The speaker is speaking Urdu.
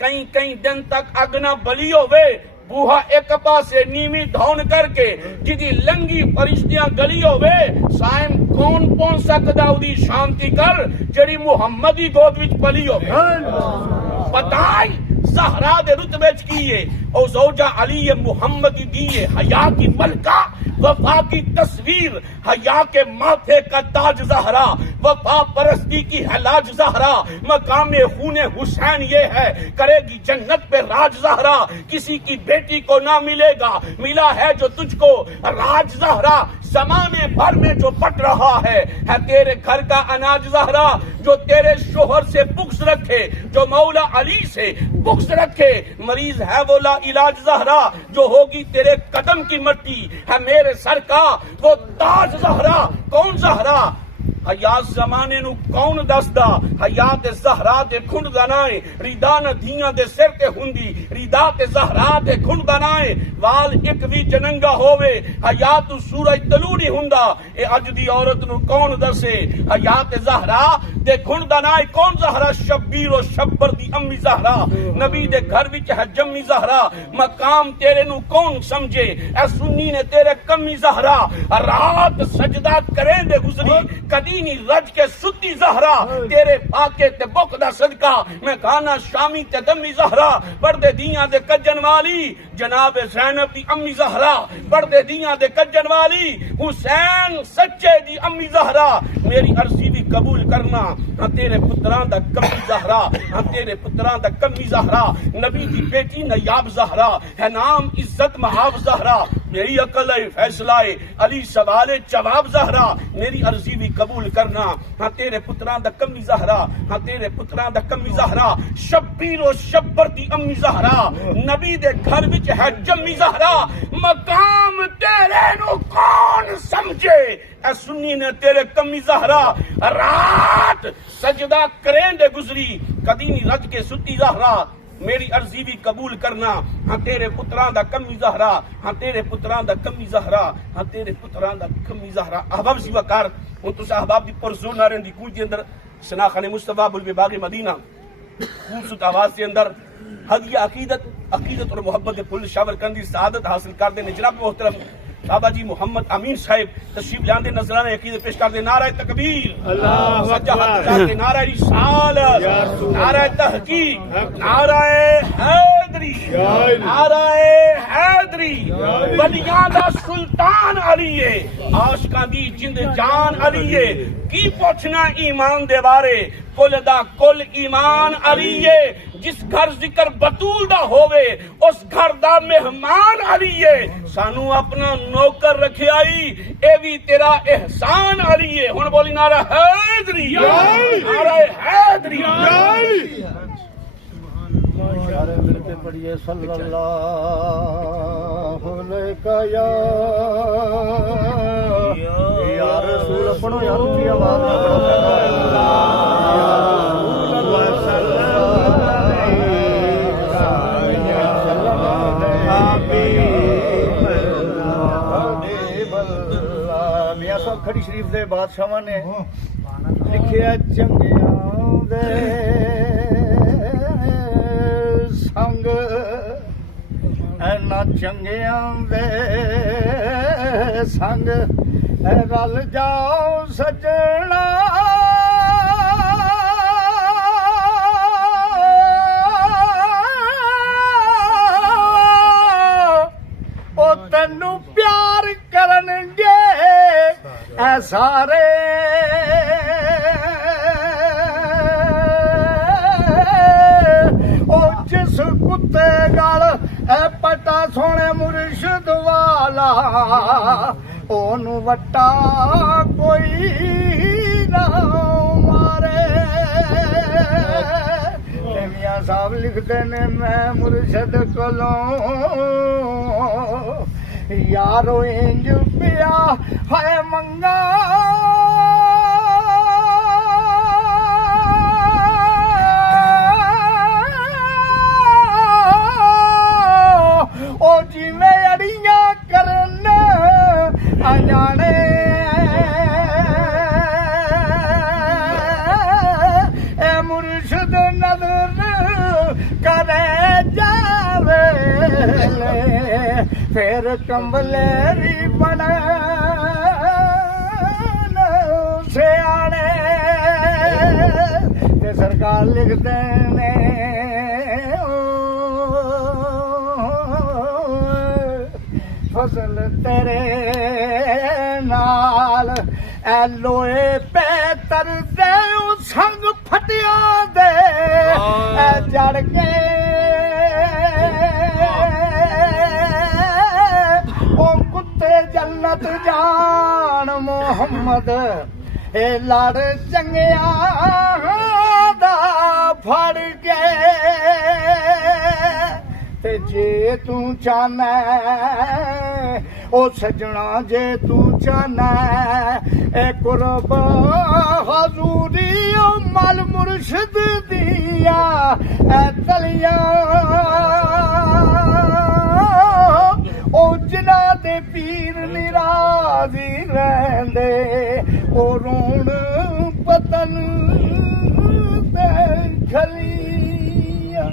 کئی کئی دن تک اگ نہ بلی ہوئے بوہا ایک پاسے نیوی دھون کر کے جدی لنگی فرشتیاں گلی ہوئے سائم کون پہنچ سکدا اودی شانتی کر جڑی محمدی گود وچ پلی ہوئے بتائی زہرا دے رتبے چ کیے او زوجہ علی محمدی دیے حیا کی ملکہ وفا کی تصویر حیا کے ماتھے کا تاج زہرا وفا پرستی کی حلاج زہرا مقام خون حسین یہ ہے کرے گی جنت پہ راج زہرا کسی کی بیٹی کو نہ ملے گا ملا ہے جو تجھ کو راج زہرا زمانے بھر میں جو بٹ رہا ہے تیرے گھر کا اناج زہرا جو تیرے شوہر سے بغض رکھے جو مولا علی سے بغض رکھے مریض ہے وہ لا علاج زہرا جو ہوگی تیرے قدم کی مٹی ہے میرے سر کا وہ تاج زہرا کون زہرا حیات زمانے نو کون دسدا حیات زہرا دے کھنڈ دنائے ریدا نہ دھیاں دے سر تے ہوندی ریدا تے زہرا دے کھنڈ دنائے وال ایک وی جننگا ہووے حیات سورج طلوع نہیں ہوندا اے اج دی عورت نو کون دسے حیات زہرا دے کھنڈ دنائے کون زہرا شبیر و شبر دی امی زہرا نبی دے گھر وچ ہے جمی زہرا مقام تیرے نو کون سمجھے اے سنی نے تیرے کمی زہرا رات سجدہ کریں دے گزری کدی رج کے ستی زہرا تیرے پاکے تے بک دا صدقہ میں کھانا شامی تے دمی زہرا پردے دیاں دے کجن والی جناب زینب دی امی زہرا پردے دیاں دے کجن والی حسین سچے دی امی زہرا میری عرضی بھی قبول کرنا ہاں تیرے پتران دا کمی زہرا ہاں تیرے پتران دا کمی زہرا نبی دی بیٹی نیاب زہرا ہے نام عزت مہاب زہرا میری عقل ہے فیصلہ ہے علی سوال جواب زہرا میری عرضی بھی قبول کرنا ہاں تیرے پتران دا کمی زہرا ہاں تیرے پتران دا کمی زہرا شبیر و شبر دی امی زہرا نبی دے گھر وچ ہے جمی زہرا مقام تیرے نو کون سمجھے اے سنی نے تیرے کمی زہرا رات سجدہ کریں دے گزری کدی نہیں رج کے ستی زہرا میری عرضی بھی قبول کرنا ہاں تیرے پتران دا کمی زہرا ہاں تیرے پتران دا کمی زہرا ہاں تیرے پتران دا کمی زہرا احباب زیوہ کار ہوں تو احباب دی پرزور نہ رہن دی کوئی دی اندر شناخان مصطفیٰ بلوے باغ مدینہ خوبصورت آواز کے اندر ہدیہ عقیدت اور محبت کے پل شاور کندی سعادت حاصل کر دینے جناب محترم بابا جی محمد امین صاحب تشریف لاندے نظرانہ عقیدت پیش کر دے نعرہ تکبیر سجا ہاتھ جا کے نعرہ رسالت نعرہ تحقیق نعرہ حیدری نعرہ حیدری ولیاں دا سلطان علیے عاشقاں دی جند جان علیے کی پوچھنا ایمان دے بارے کل دا کل ایمان علیے جس گھر ذکر بطول دا ہووے اس گھر دا مہمان علیے سانو اپنا نوکر رکھے آئی اے بھی تیرا احسان علیے ہن بولی نعرہ حیدری نعرہ حیدری سارے مل کے پڑھیے صلی اللہ علیہ یا رسول اپنو یا روچی آواز میاں صاحب کھڑی شریف دے بادشاہاں نے لکھیا چنگیاں دے سنگ اینا چنگیاں دے سنگ رل جاؤ سجنا او تینو پیار کرن گے اے سارے او جس کتے گل اے پٹا سونے مرشد والا اونو وٹا کوئی نہ مارے میاں صاحب لکھتے نے میں مرشد کولوں یارو انج پیا ہے منگا او جی میں اڑیاں کرن اجانے اے مرشد نظر کرے ਫਿਰ ਕੰਬਲੇਰੀ ਬਣੇ ਸਿਆਣੇ ਤੇ ਸਰਕਾਰ ਲਿਖਦੇ ਨੇ ਫਸਲ ਤੇਰੇ ਨਾਲ ਐ ਲੋਏ ਪੈ ਤਰਦੇ ਉਹ ਸੰਗ ਫਟਿਆ ਦੇ ਐ ਜੜ ਕੇ ਉਹ ਕੁੱਤੇ ਜੰਨਤ ਜਾਣ ਮੁਹੰਮਦ ਇਹ ਲੜ ਚੰਗਿਆ ਦਾ ਫੜ ਕੇ ਤੇ ਜੇ ਤੂੰ ਚਾਹਨਾ ਉਹ ਸਜਣਾ ਜੇ ਤੂੰ ਚਾਹਨਾ ਇਹ ਕੁਰਬ ਹਜ਼ੂਰੀ ਉਹ ਮਲ ਮੁਰਸ਼ਿਦ ਦੀਆਂ ਇਹ ਤਲੀਆਂ ਉਹ ਜਿਨ੍ਹਾਂ ਦੇ ਪੀਰ ਨਿਰਾਜ਼ੀ ਰਹਿੰਦੇ ਉਹ ਰੋਣ ਪਤਨ ਤੇ ਖਲੀਆਂ